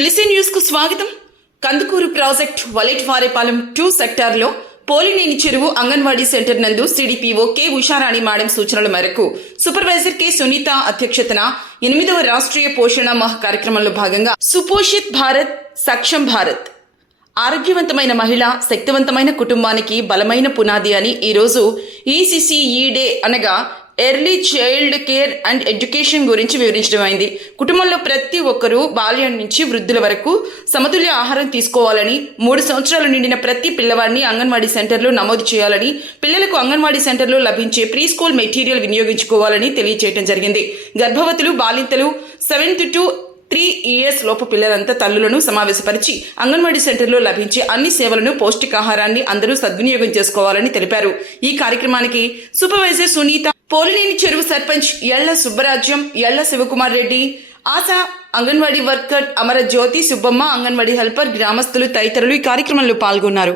తులసి news కు స్వాగతం. Kandukur project వలేట్వారేపాలెం 2 సెక్టార్లో పోలినేని చెరువు అంగన్వాడీ సెంటర్ నందు సిడిపిఓ కె ఉషారాణి మేడం సూచనల మేరకు సూపర్వైజర్ కె సునీత అధ్యక్షతన 8వ రాష్ట్రీయ పోషణ మాహ్ కార్యక్రమంలో భాగంగా సుపోషిత్ భారత్ సక్షం భారత్ ఆరోగ్యవంతమైన మహిళ శక్తివంతమైన కుటుంబానికి బలమైన పునాది అని ఈరోజు ఈసీసీఈ డే అనగా early child care and education గురించి వివరించడమైంది. కుటుంబంలో ప్రతి ఒక్కరూ బాల్యం నుంచి వృద్ధుల వరకు సమతుల్య ఆహారం తీసుకోవాలని, 3 సంవత్సరాలు నిండిన ప్రతి పిల్లవాడిని అంగన్వాడీ సెంటర్లో నమోదు చేయాలని, పిల్లలకు అంగన్వాడీ సెంటర్లో లభించే ప్రీ స్కూల్ మెటీరియల్ వినియోగించుకోవాలని తెలియజేయడం జరిగింది. గర్భవతులు, బాలింతలు, 7 to 3 years లోపు పిల్లలంతా తల్లులను సమావేశపరిచి అంగన్వాడీ సెంటర్లో లభించే అన్ని సేవలను, పౌష్టికాహారాన్ని అందరూ సద్వినియోగం చేసుకోవాలని తెలిపారు. ఈ కార్యక్రమానికి సూపర్వైజర్ సునీత, పోలినేని చెరువు సర్పంచ్ ఎళ్ల సుబ్బరాజ్యం, ఎళ్ల శివకుమార్ రెడ్డి, ఆశా అంగన్వాడీ వర్కర్ అమర జ్యోతి సుబ్బమ్మ, అంగన్వాడీ హెల్పర్, గ్రామస్తులు తదితరులు ఈ కార్యక్రమంలో పాల్గొన్నారు.